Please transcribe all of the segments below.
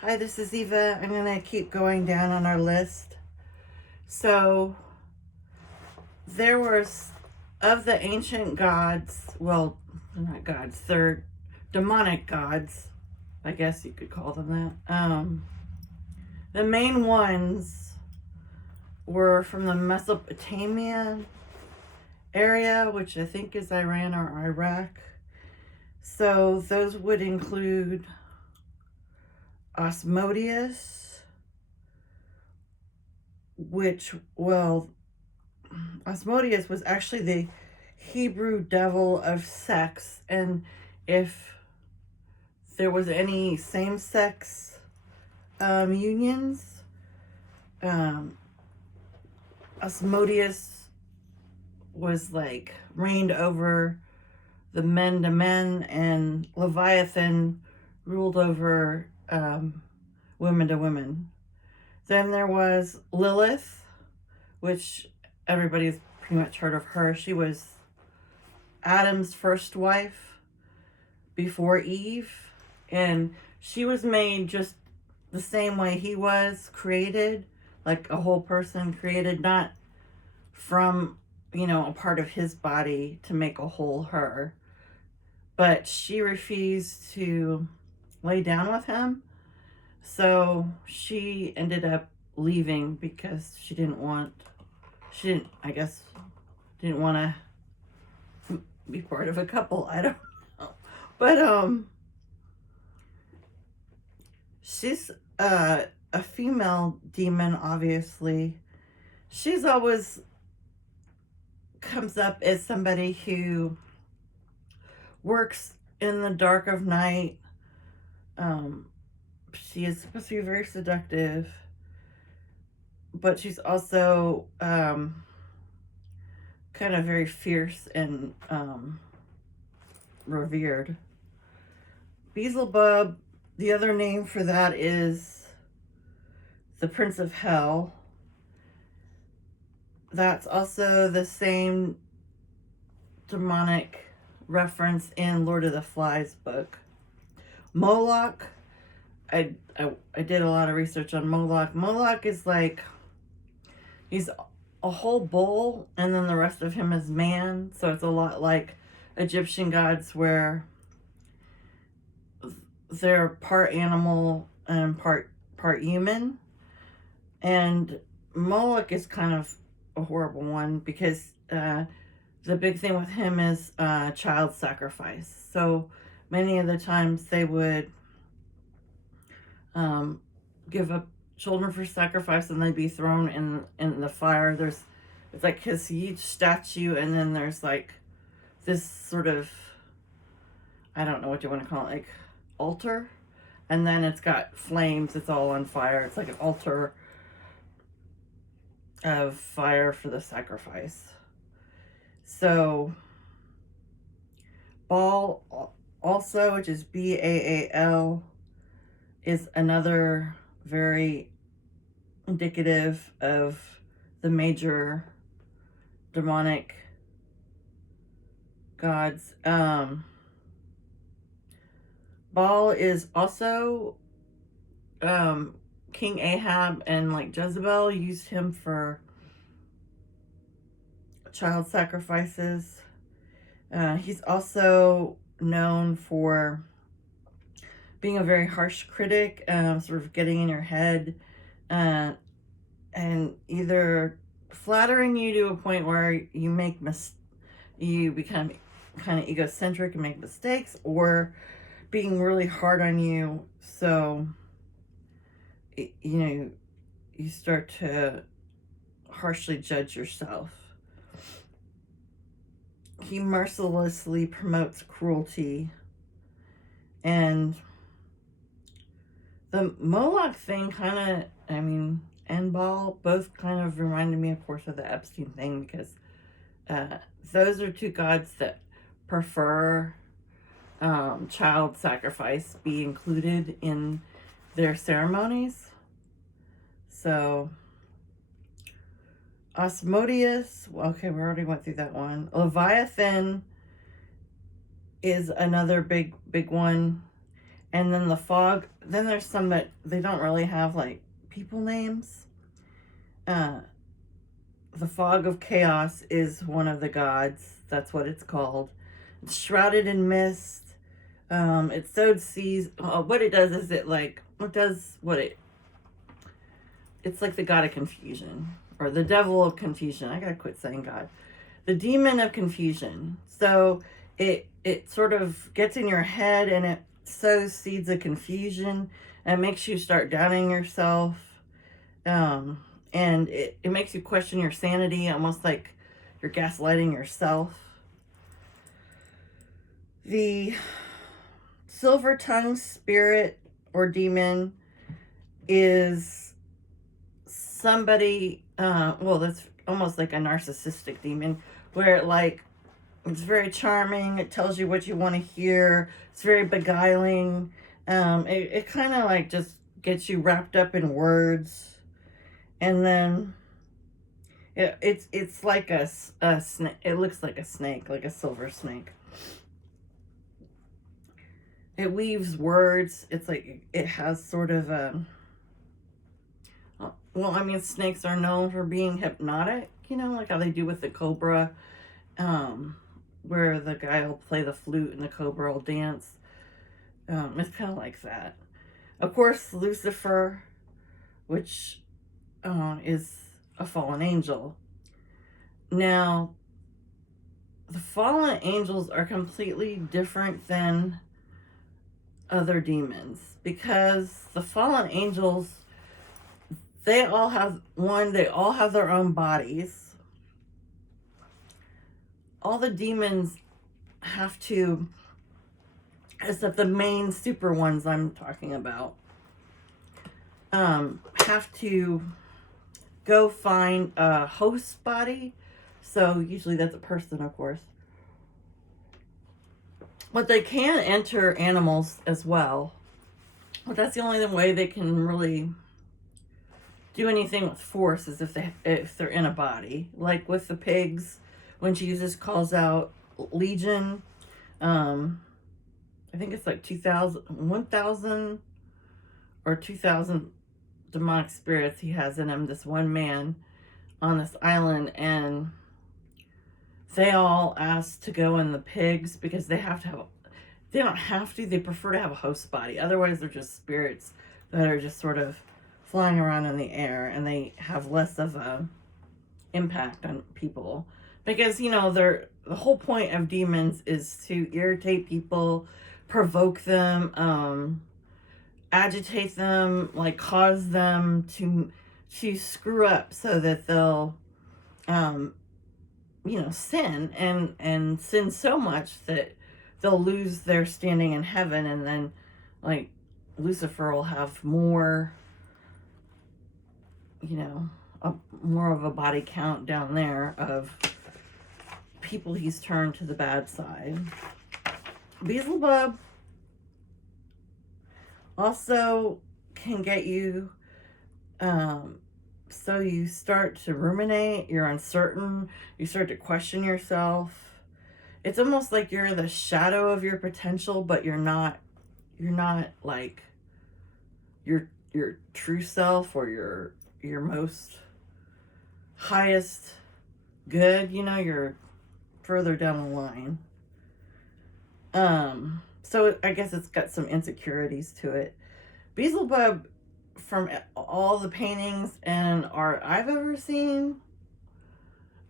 Hi, this is Eva. I'm going to keep going down on our list. So, there was, of the ancient gods, well, they're not gods, they're demonic gods, I guess you could call them that. The main ones were from the Mesopotamia area, which I think is Iran or Iraq. So, those would include Osmodeus, which, well, Asmodeus was actually the Hebrew devil of sex, and if there was any same-sex unions, um, Asmodeus was like reigned over the men to men, and Leviathan ruled over women to women. Then there was Lilith, which everybody's pretty much heard of her. She was Adam's first wife before Eve, and she was made just the same way he was created, like a whole person created, not from, a part of his body to make a whole her. But she refused to lay down with him, so she ended up leaving because I guess, didn't want to be part of a couple. I don't know. But she's a female demon, obviously. She's always comes up as somebody who works in the dark of night. She is supposed to be very seductive, but she's also kind of very fierce and revered. Beelzebub, the other name for that is the Prince of Hell. That's also the same demonic reference in Lord of the Flies book. Moloch, I did a lot of research on Moloch. Moloch is like, he's a whole bull, and then the rest of him is man. So it's a lot like Egyptian gods, where they're part animal and part human. And Moloch is kind of a horrible one because the big thing with him is child sacrifice. So many of the times they would give up children for sacrifice, and they'd be thrown in the fire. It's like his huge statue, and then there's like this sort of, I don't know what you want to call it, like altar, and then it's got flames. It's all on fire. It's like an altar of fire for the sacrifice. So Baal, also, which is Baal, is another very indicative of the major demonic gods. Baal is also King Ahab, and like Jezebel used him for child sacrifices. He's also known for being a very harsh critic, sort of getting in your head, and either flattering you to a point where you become kind of egocentric and make mistakes, or being really hard on you, so you start to harshly judge yourself. He mercilessly promotes cruelty, and the Moloch thing and Baal both kind of reminded me, of course, of the Epstein thing, because those are two gods that prefer child sacrifice be included in their ceremonies. So Asmodeus, okay, we already went through that one. Leviathan is another big one. And then the fog, then there's some that they don't really have like people names. Uh, the fog of chaos is one of the gods. That's what it's called. It's shrouded in mist. It sowed seeds. What it does is it's like the god of confusion or the devil of confusion. I gotta quit saying God. The demon of confusion. So it sort of gets in your head and it sows seeds of confusion and makes you start doubting yourself. And it makes you question your sanity, almost like you're gaslighting yourself. The silver-tongued spirit or demon is somebody, that's almost like a narcissistic demon, where it's very charming, it tells you what you want to hear, it's very beguiling. It kind of like just gets you wrapped up in words. And then it's like a snake. It looks like a snake, like a silver snake. It weaves words. It's like it has sort of a. Well, I mean, snakes are known for being hypnotic. Like how they do with the cobra, where the guy will play the flute and the cobra will dance. It's kind of like that. Of course, Lucifer, which is a fallen angel. Now, the fallen angels are completely different than other demons because the fallen angels, they all have their own bodies. All the demons have to, except the main super ones I'm talking about, have to go find a host body. So usually that's a person, of course. But they can enter animals as well. But that's the only way they can really do anything with force is if they're in a body. Like with the pigs, when Jesus calls out Legion, I think it's like 1,000 or 2,000 demonic spirits he has in him, this one man on this island, and they all ask to go in the pigs because they prefer to have a host body. Otherwise they're just spirits that are just sort of flying around in the air, and they have less of a impact on people because the whole point of demons is to irritate people, provoke them, agitate them, like cause them to screw up so that they'll sin and sin so much that they'll lose their standing in heaven, and then like Lucifer will have more more of a body count down there of people he's turned to the bad side. Beelzebub also can get you, so you start to ruminate, you're uncertain, you start to question yourself. It's almost like you're the shadow of your potential, but you're not like your true self or your most highest good, you're further down the line. So I guess it's got some insecurities to it. Beelzebub, from all the paintings and art I've ever seen,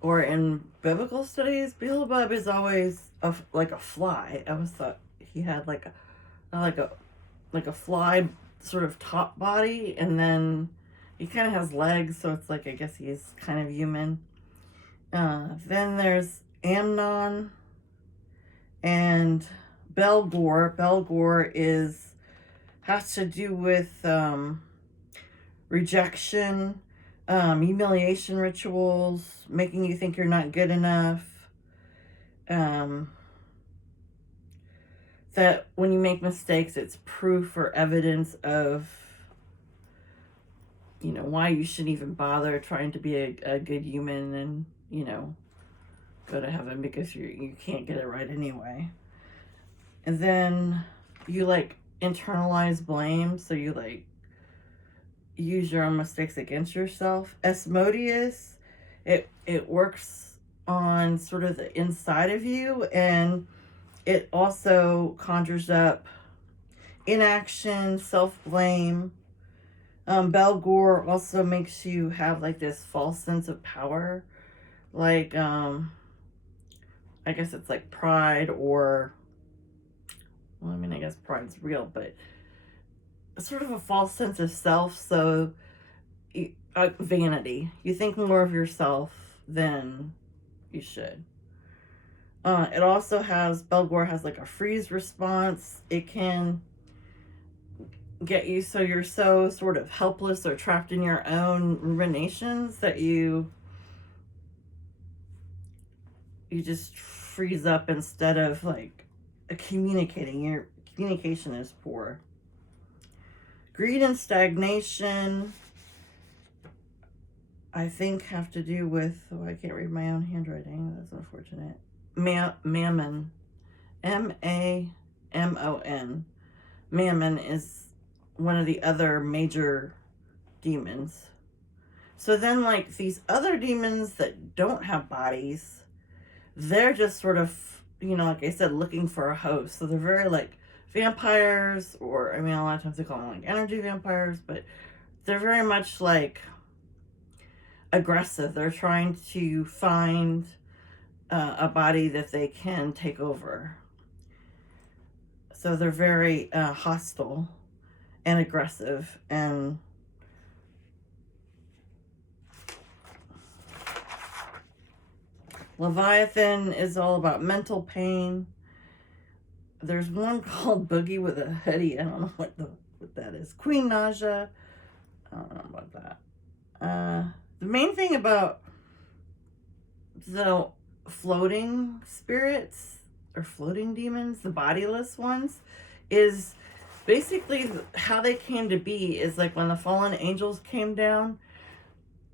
or in biblical studies, Beelzebub is always like a fly. I always thought he had like a fly sort of top body, and then he kind of has legs, so it's like I guess he's kind of human. Then there's Amnon and Belgor. Belgor has to do with rejection, humiliation rituals, making you think you're not good enough. That when you make mistakes, it's proof or evidence of why you shouldn't even bother trying to be a good human and go to heaven, because you can't get it right anyway. And then you internalize blame, so you like use your own mistakes against yourself. Asmodeus, it works on sort of the inside of you, and it also conjures up inaction, self-blame. Belgor also makes you have like this false sense of power, like I guess it's like pride, or well, I mean, I guess pride's real, but sort of a false sense of self. So vanity. You think more of yourself than you should. It also has, Belgor has like a freeze response. It can get you so you're so sort of helpless or trapped in your own ruminations that you just freeze up instead of like communicating. Your communication is poor. Greed and stagnation, I think, have to do with, oh, I can't read my own handwriting. That's unfortunate. Mammon. Mamon. Mammon is one of the other major demons. So then, like, these other demons that don't have bodies, they're just sort of, you know, like I said, looking for a host. So they're very like vampires, or I mean, a lot of times they call them like energy vampires, but they're very much like aggressive. They're trying to find a body that they can take over. So they're very hostile and aggressive. And Leviathan is all about mental pain. There's one called Boogie with a hoodie. I don't know what that is. Queen Nausea. I don't know about that. The main thing about the floating spirits or floating demons, the bodiless ones, is basically how they came to be is like when the fallen angels came down.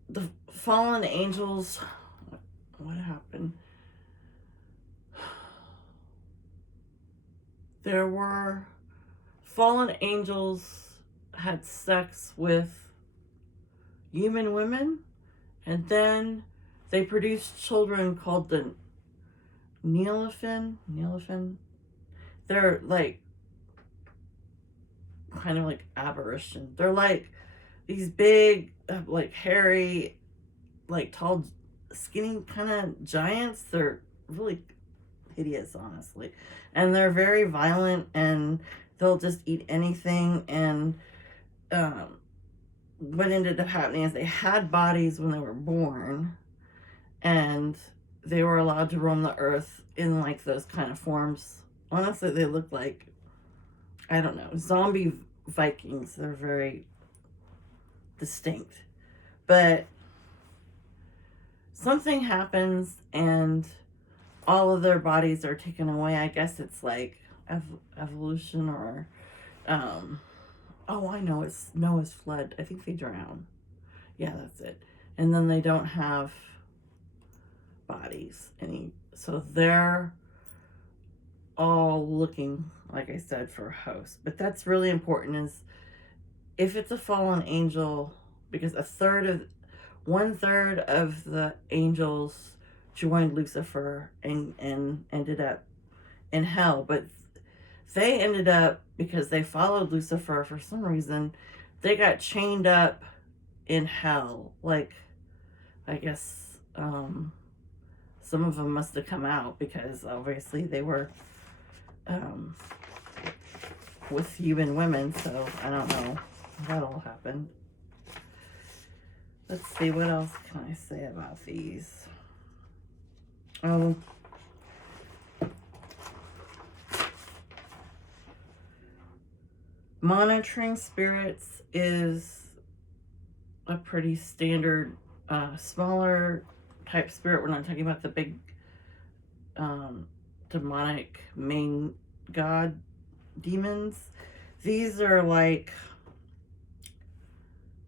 The fallen angels, what happened? There were fallen angels had sex with human women, and then they produced children called the Neoliphin. They're like kind of like apparition. They're like these big, like hairy, like tall, skinny kind of giants. They're really hideous, honestly, and they're very violent, and they'll just eat anything. And what ended up happening is they had bodies when they were born, and they were allowed to roam the earth in like those kind of forms. Honestly, they look like, I don't know, zombie Vikings. They're very distinct. But something happens and all of their bodies are taken away. I guess it's like evolution, or oh, I know, it's Noah's flood. I think they drown. Yeah, that's it. And then they don't have bodies so they're all looking, like I said, for a host. But that's really important, is if it's a fallen angel, because 1/3 of the angels joined Lucifer and ended up in hell. But they ended up, because they followed Lucifer for some reason, they got chained up in hell. Like, I guess some of them must have come out, because obviously they were with human women. So I don't know how that all happened. Let's see, what else can I say about these? Oh, monitoring spirits is a pretty standard, smaller type spirit. We're not talking about the big demonic main god demons. These are like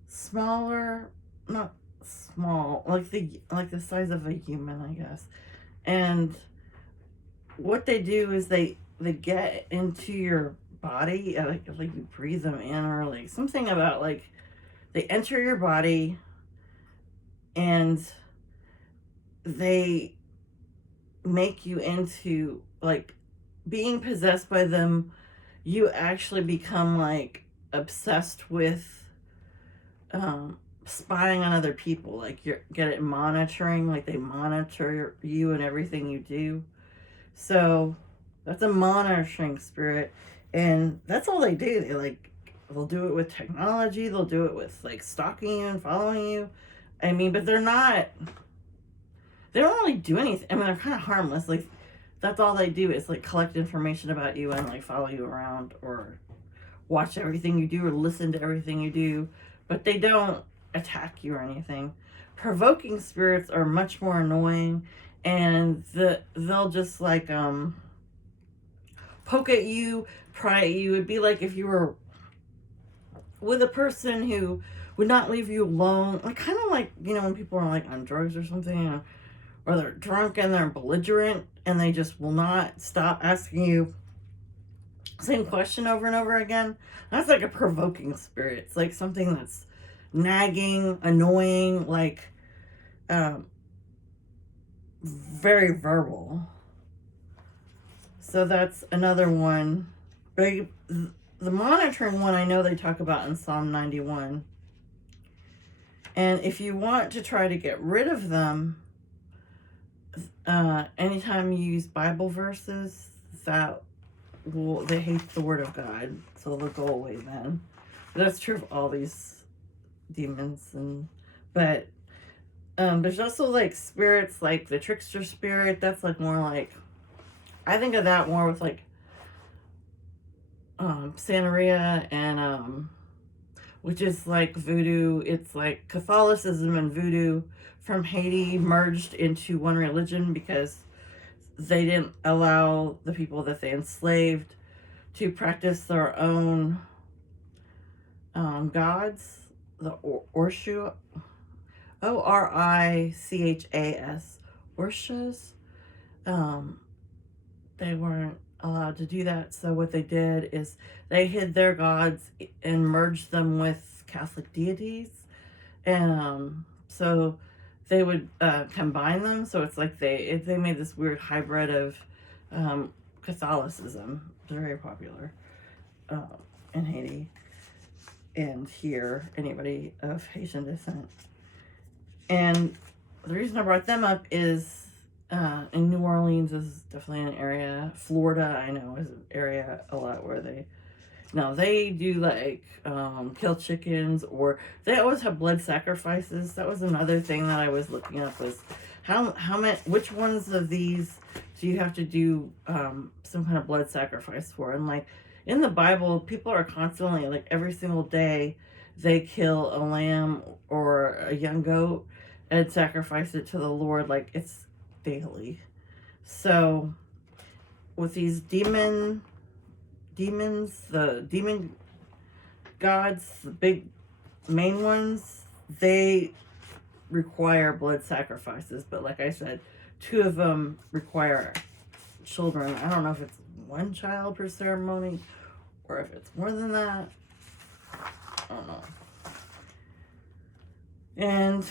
smaller, not small, like the size of a human, I guess. And what they do is they get into your body, like you breathe them in, or like something about like they enter your body and they make you into like being possessed by them. You actually become like obsessed with spying on other people. Like you're get it monitoring, like they monitor you and everything you do. So that's a monitoring spirit, and that's all they do. They'll do it with technology. They'll do it with like stalking you and following you. I mean, but they're not. They don't really do anything. I mean, they're kind of harmless. Like that's all they do is like collect information about you and like follow you around or watch everything you do or listen to everything you do, but they don't attack you or anything. Provoking spirits are much more annoying, and they'll just like poke at you, pry at you. It'd be like if you were with a person who would not leave you alone, like kind of like when people are like on drugs or something, or they're drunk and they're belligerent and they just will not stop asking you same question over and over again. That's like a provoking spirit. It's like something that's nagging, annoying, like very verbal. So that's another one. The monitoring one I know they talk about in Psalm 91. And if you want to try to get rid of them, anytime you use Bible verses, they hate the word of God, so they'll go away then. But that's true of all these demons, but there's also like spirits like the trickster spirit. That's like more like, I think of that more with like Santeria and which is like voodoo. It's like Catholicism and voodoo from Haiti merged into one religion because they didn't allow the people that they enslaved to practice their own gods. The Orshu, Orichas, Orshas. They weren't allowed to do that. So what they did is they hid their gods and merged them with Catholic deities, and so they would combine them. So it's like they made this weird hybrid of Catholicism. It's very popular in Haiti and here, anybody of Haitian descent. And the reason I brought them up is in New Orleans is definitely an area. Florida, I know, is an area a lot where they do like kill chickens, or they always have blood sacrifices. That was another thing that I was looking up, was how many, which ones of these do you have to do some kind of blood sacrifice for? And like in the Bible, people are constantly, like every single day, they kill a lamb or a young goat and sacrifice it to the Lord, like it's daily. So with these demons, the demon gods, the big main ones, they require blood sacrifices. But like I said, 2 of them require children. I don't know if it's 1 child per ceremony or if it's more than that. I don't know. And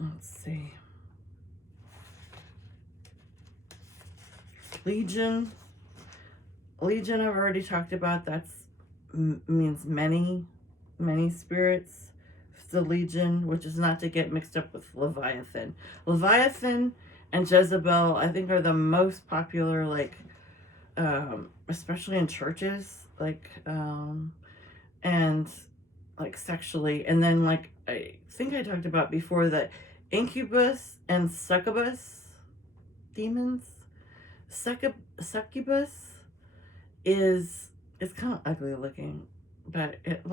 let's see. Legion, I've already talked about. That's means many spirits. The Legion, which is not to get mixed up with Leviathan. Leviathan and Jezebel, I think, are the most popular, like especially in churches, like and like sexually. And then like I think I talked about before that incubus and succubus demons. Succubus is kind of ugly looking, but it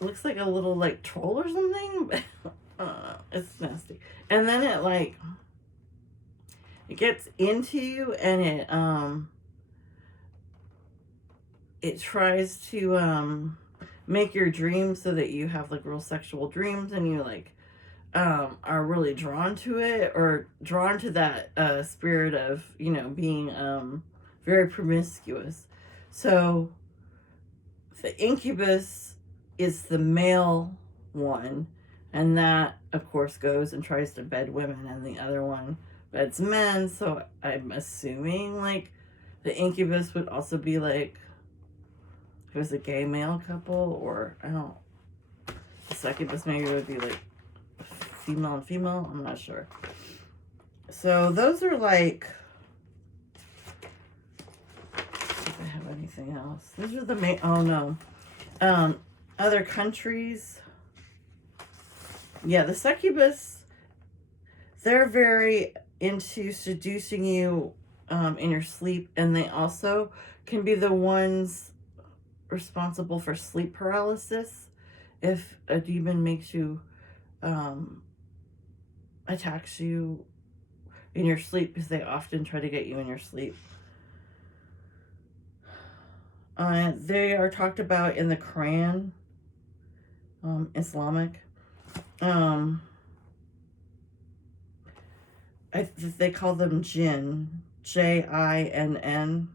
looks like a little like troll or something. It's nasty. And then it gets into you, and it tries to make your dreams so that you have like real sexual dreams, and you like are really drawn to it, or drawn to that spirit of, being very promiscuous. So the incubus is the male one, and that of course goes and tries to bed women, and the other one beds men. So I'm assuming like the incubus would also be like if it was a gay male couple, or I don't, the succubus maybe would be like female and female, I'm not sure. So those are like, if I have anything else, those are the main, oh no, other countries. Yeah, the succubus, they're very into seducing you in your sleep, and they also can be the ones responsible for sleep paralysis. If a demon makes you, attacks you in your sleep, because they often try to get you in your sleep. They are talked about in the Quran, Islamic. They call them jinn, Jinn.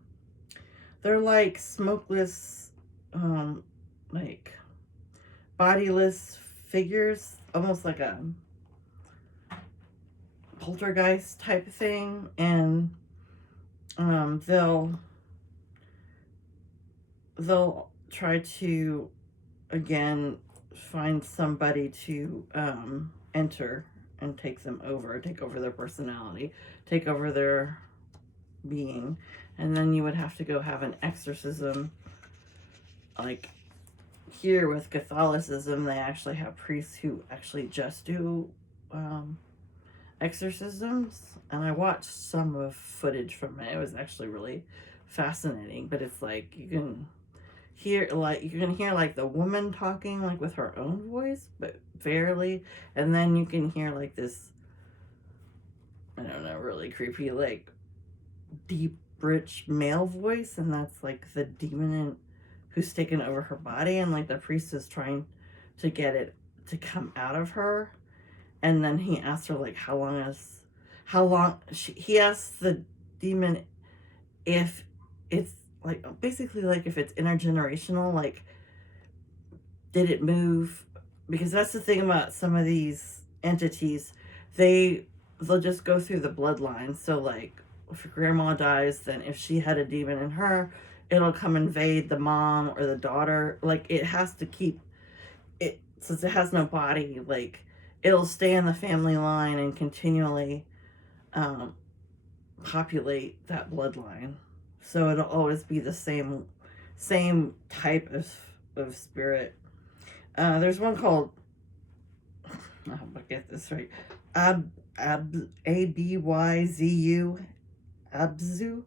They're like smokeless, like bodiless figures, almost like a poltergeist type thing, and they'll try to again find somebody to enter and take over their personality, take over their being, and then you would have to go have an exorcism. Like here with Catholicism, they actually have priests who actually just do exorcisms, and I watched some of footage from it. It was actually really fascinating, but it's like you can hear like the woman talking like with her own voice, but barely, and then you can hear like this, I don't know, really creepy, like deep rich male voice, and that's like the demon who's taken over her body, and like the priest is trying to get it to come out of her. And then he asks her like he asks the demon if it's like basically like if it's intergenerational, like did it move? Because that's the thing about some of these entities, they'll just go through the bloodline. So like if your grandma dies, then if she had a demon in her, it'll come invade the mom or the daughter. Like it has to keep it, since it has no body, like it'll stay in the family line and continually populate that bloodline. So it'll always be the same type of spirit. There's one called, I hope I get this right, Abyzu, Abzu,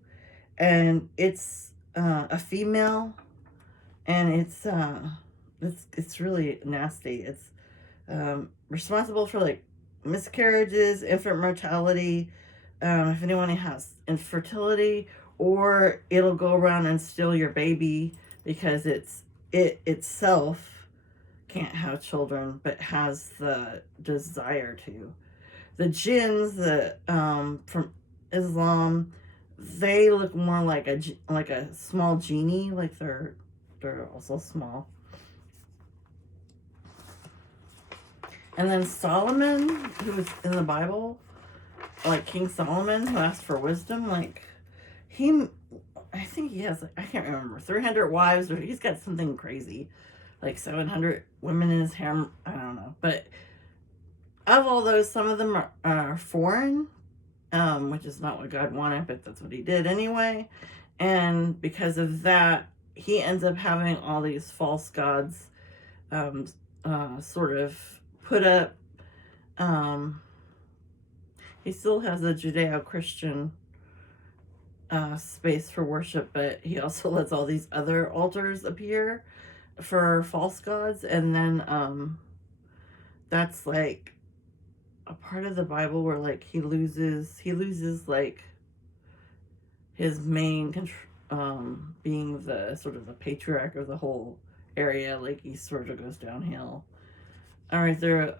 and it's a female, and it's really nasty. It's responsible for like miscarriages, infant mortality, if anyone has infertility, or it'll go around and steal your baby because it itself can't have children but has the desire to. The jinns, from Islam, they look more like a small genie, like they're also small. And then Solomon, who was in the Bible, like King Solomon, who asked for wisdom, like I think he has, I can't remember, 300 wives, or he's got something crazy, like 700 women in his harem, I don't know. But of all those, some of them are foreign, which is not what God wanted, but that's what he did anyway. And because of that, he ends up having all these false gods sort of put up. He still has a Judeo-Christian space for worship, but he also lets all these other altars appear for false gods. And then that's like a part of the Bible where like he loses like his main being the sort of the patriarch of the whole area. Like he sort of goes downhill. All right, there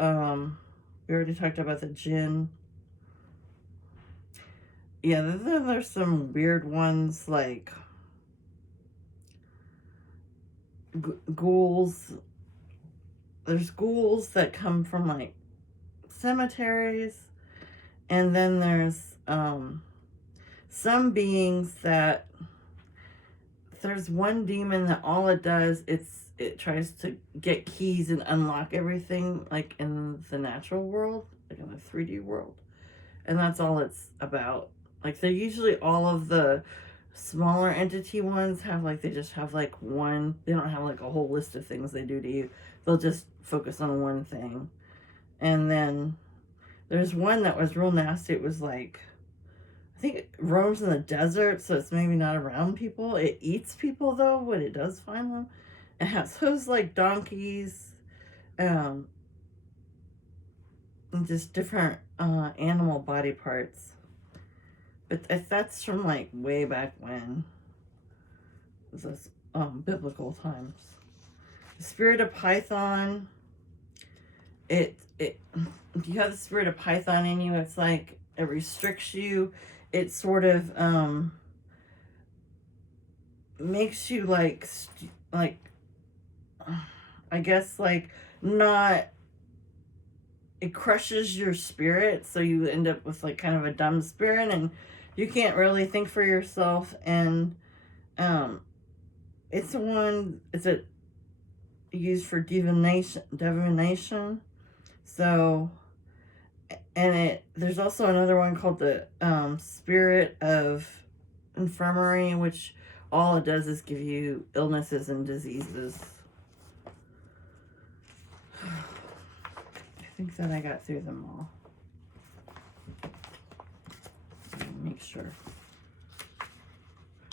We already talked about the jinn. Yeah, then there's some weird ones like ghouls. There's ghouls that come from like cemeteries, and then there's some beings that there's one demon that all it does it tries to get keys and unlock everything like in the natural world, like in the 3D world, and that's all it's about. Like they're usually all of the smaller entity ones have like they just have like one. They don't have like a whole list of things they do to you. They'll just focus on one thing. And then there's one that was real nasty. It was like I think it roams in the desert, so it's maybe not around people. It eats people though when it does find them. It has those like donkeys, and just different animal body parts. But that's from like way back when. This biblical times. The spirit of Python. If you have the spirit of Python in you, it's like it restricts you. It sort of makes you like I guess like not. It crushes your spirit, so you end up with like kind of a dumb spirit, and you can't really think for yourself. And it's a used for divination. So, and there's also another one called the spirit of infirmary, which all it does is give you illnesses and diseases. I think that I got through them all. Make sure.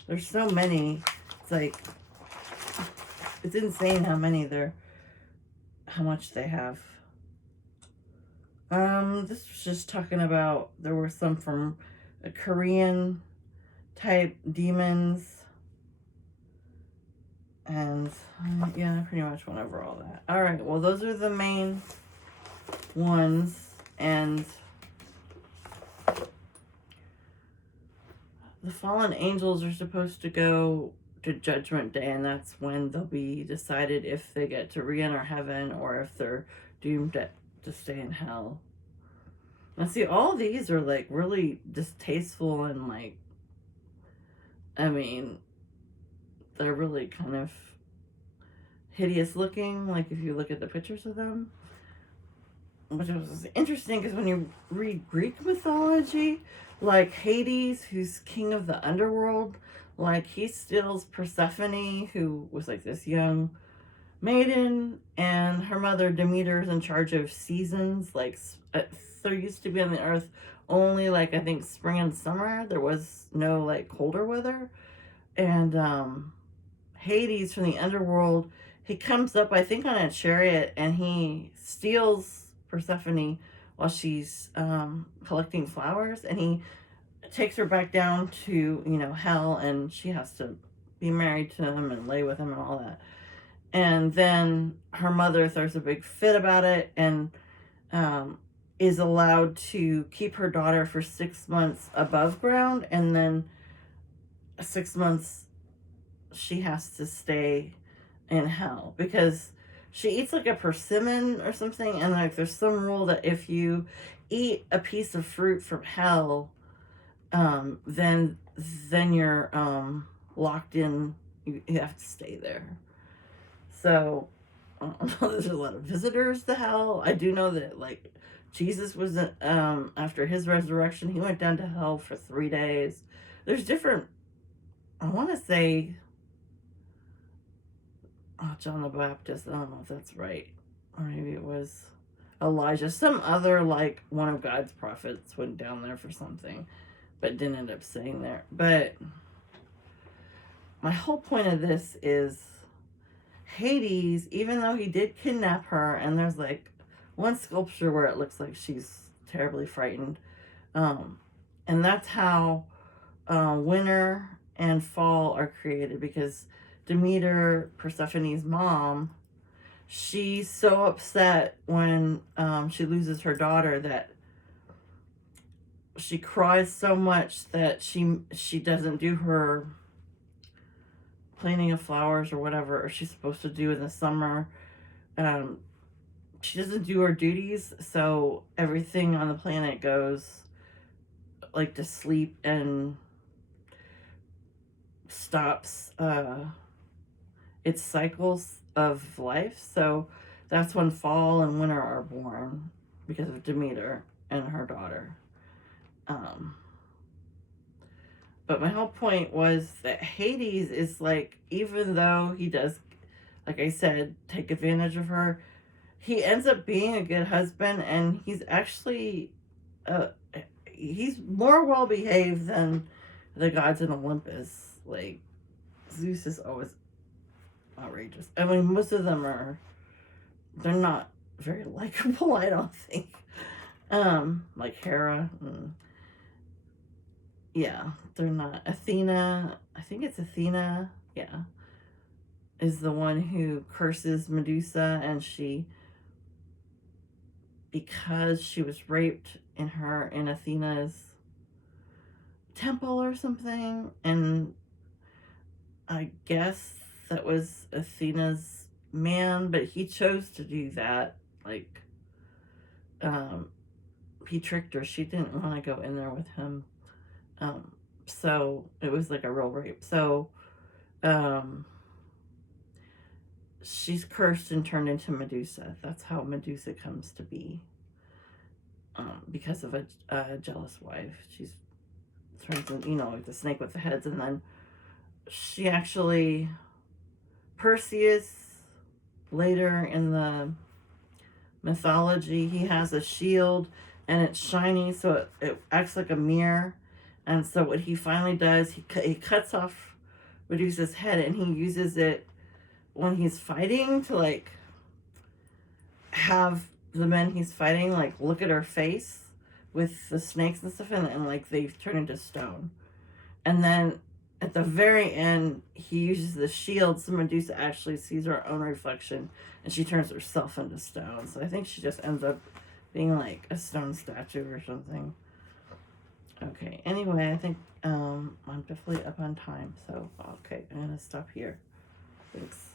There's so many. It's like it's insane how much they have. This was just talking about there were some from a Korean type demons, and yeah, I pretty much went over all that. All right, well, those are the main ones, and the fallen angels are supposed to go to Judgment Day, and that's when they'll be decided if they get to re-enter heaven or if they're doomed to stay in hell. Now, see, all these are like really distasteful and like, I mean, they're really kind of hideous looking. Like if you look at the pictures of them, which was interesting because when you read Greek mythology, like Hades, who's king of the underworld, like he steals Persephone, who was like this young maiden, and her mother Demeter is in charge of seasons. Like there used to be on the earth only like I think spring and summer. There was no like colder weather, and Hades from the underworld, he comes up I think on a chariot and he steals Persephone while she's collecting flowers, and he takes her back down to hell, and she has to be married to him and lay with him and all that. And then her mother throws a big fit about it and is allowed to keep her daughter for 6 months above ground, and then 6 months she has to stay in hell because she eats like a persimmon or something, and like there's some rule that if you eat a piece of fruit from hell, then you're locked in. You have to stay there. So there's a lot of visitors to hell. I do know that like Jesus was after his resurrection, he went down to hell for 3 days. There's different. I want to say. John the Baptist. I don't know if that's right. Or maybe it was Elijah. Some other, like, one of God's prophets went down there for something, but didn't end up staying there. But my whole point of this is Hades, even though he did kidnap her, and there's, like, one sculpture where it looks like she's terribly frightened. And that's how winter and fall are created, because Demeter, Persephone's mom, she's so upset when she loses her daughter that she cries so much that she doesn't do her planting of flowers or whatever she's supposed to do in the summer. Um, she doesn't do her duties, so everything on the planet goes like to sleep and stops its cycles of life. So that's when fall and winter are born because of Demeter and her daughter. Um, but my whole point was that Hades is like, even though he does, like I said, take advantage of her, he ends up being a good husband, and he's actually, uh, he's more well behaved than the gods in Olympus. Like, Zeus is always outrageous. I mean, most of them they're not very likable, I don't think. Like Hera. Yeah, they're not. Athena, I think it's Athena, yeah, is the one who curses Medusa, and because she was raped in Athena's temple or something, and I guess that was Athena's man, but he chose to do that. Like, um, he tricked her. She didn't want to go in there with him. Um, so it was like a real rape. So, um, she's cursed and turned into Medusa. That's how Medusa comes to be. Because of a jealous wife. She's turns into, like the snake with the heads, and then she actually, Perseus, later in the mythology, he has a shield and it's shiny, so it acts like a mirror. And so what he finally does, he cuts off Medusa's head, and he uses it when he's fighting to like have the men he's fighting like look at her face with the snakes and stuff, and like they turn into stone. And then at the very end, he uses the shield so Medusa actually sees her own reflection, and she turns herself into stone. So I think she just ends up being like a stone statue or something. Okay, anyway, I think I'm definitely up on time. So, okay, I'm going to stop here. Thanks.